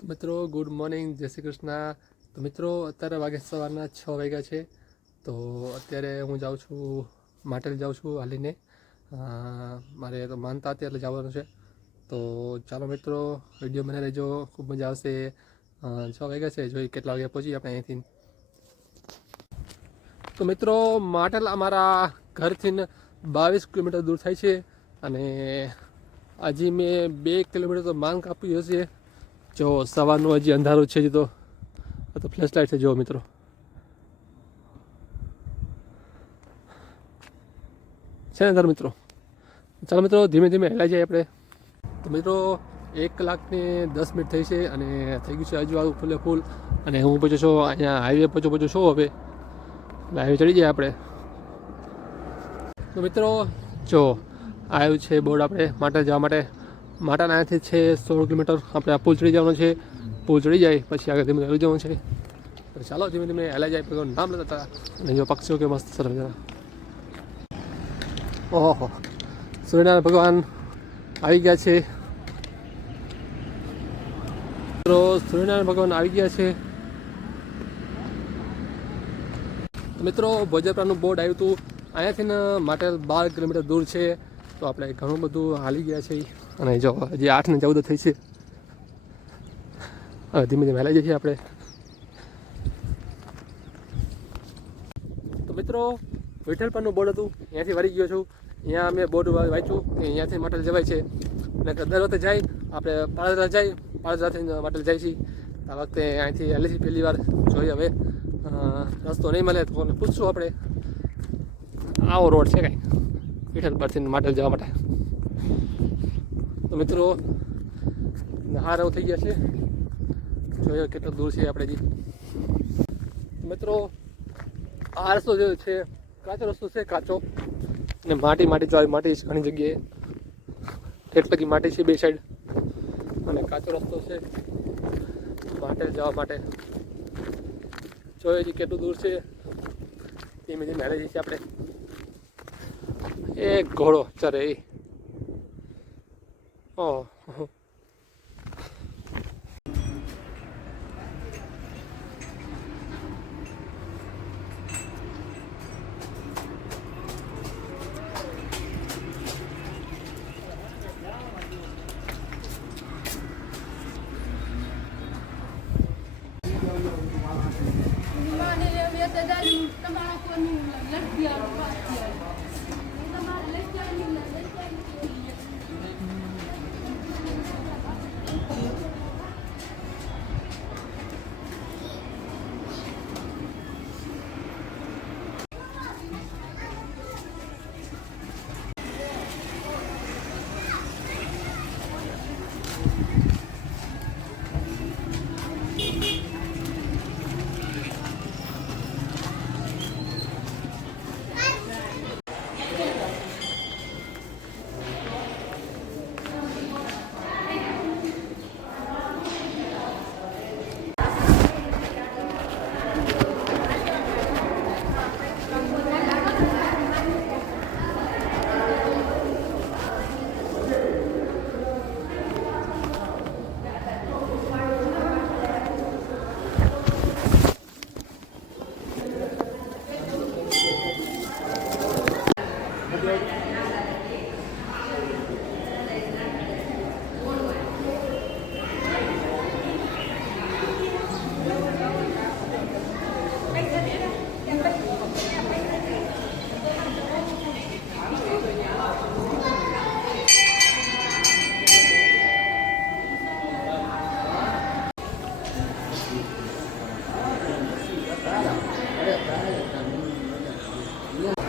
તો મિત્રો good morning, જય શ્રી કૃષ્ણ. તો મિત્રો અત્યારે વાગે સવારના 6 વાગ્યા છે. તો અત્યારે હું જાઉં છું માટેલ જાઉં છું હાલીને. મારે તો માનતા હતી એટલે જવાનું છે. તો ચાલો મિત્રો વિડીયો બનાવી રહેજો, ખૂબ મજા આવશે. 6 વાગ્યા છે, જોઈ કેટલા વાગે પહોંચી આપણે અહીંથી. તો મિત્રો માટેલ અમારા ઘરથી 22 કિલોમીટર દૂર થાય છે અને હજી મેં 2 કિલોમીટર તો માંગ કાપ્યું હશે. જો સવારનું હજી અંધારું છે, તો આ તો ફ્લેશ લાઇટ છે. જો મિત્રો છે ને અંધારું મિત્રો. ચાલો મિત્રો ધીમે ધીમે હેલાઈ જાય આપણે. તો મિત્રો 1 કલાકને 10 મિનિટ થઈ છે અને થઈ ગયું છે હજુ આવું ફૂલે ફૂલ. અને હું પહોંચ્યો છું અહીંયા હાઈવે પહોંચો શું હવે હાઈવે ચડી જાય આપણે. તો મિત્રો જો આવ્યું છે બોર્ડ આપણે માટે જવા માટે. માટાના અહીંયાથી છે 16 કિલોમીટર. આપણે આ પુલ ચડી જવાનો છે. પુલ ચડી જાય પછી આગળ ધીમે ધીમે જવાનું છે. તો ચાલો ધીમે ધીમે હેલાઈ જાય પછી નામ લેતા હતા. અને જો પક્ષીઓ કે મસ્ત સરસ જરા. ઓહો, સૂર્યનારાયણ ભગવાન આવી ગયા છે. મિત્રો સૂર્યનારાયણ ભગવાન આવી ગયા છે. તો મિત્રો ભોજરાનું બોર્ડ આવ્યું હતું. અહીંયાથી ને માટે 12 કિલોમીટર દૂર છે. તો આપણે ઘણું બધું હાલી ગયા છે. અને જો હજી 8 ને 14 થઈ છે. હવે ધીમે ધીમે હાલી જઈએ આપણે. તો મિત્રો વિઠ્ઠલ પરનું બોર્ડ હતું, અહીંયાથી વળી ગયો છું. અહીંયા મેં બોર્ડ વાંચ્યું કે અહીંયાથી માટેલ જવાય છે. અને દર વખતે જાય આપણે પાળોદરા જાય, પાળોદરાથી માટેલ જાય છે. આ વખતે અહીંથી હાલી પહેલી વાર. જોઈએ હવે રસ્તો નહીં મળે તો કોને પૂછશું આપણે. આવો રોડ છે કાંઈ વિઠ્ઠલ પરથી માટેલ જવા માટે. તો મિત્રો હાર એવું થઈ ગયા છે. જોઈએ કેટલો દૂર છે આપણે હજી. મિત્રો આ રસ્તો જે છે કાચો રસ્તો છે, કાચો. અને માટી માટી છે ઘણી જગ્યાએ. ઠેઠ લગી માટી છે બે સાઈડ. અને કાચો રસ્તો છે માટેલ જવા માટે. જોઈએ હજી કેટલું દૂર છે. ધીમે ધીમે હાલી જઈએ આપણે. એક ઘોડો ચરે એ. ઓહ,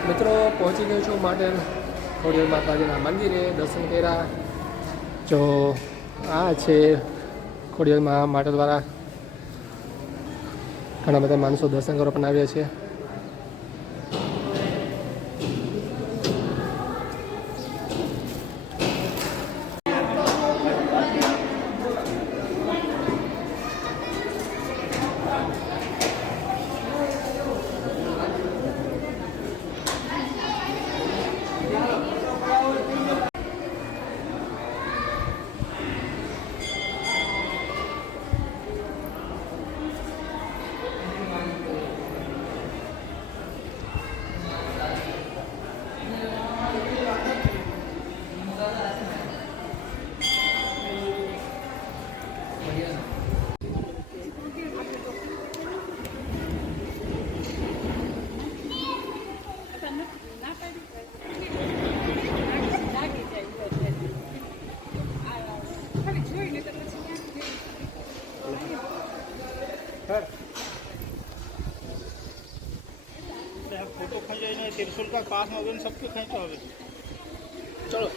મિત્રો પહોંચી ગયો છું માટેલ ખોડિયાર માતાજીના મંદિરે. દર્શન કર્યા. જો આ છે ખોડિયારમાં માટેલવાળા. ઘણા બધા માણસો દર્શન કરવા પણ આવ્યા છે. चाहिए त्रिशूल का पास में सबके खींचो अभी चलो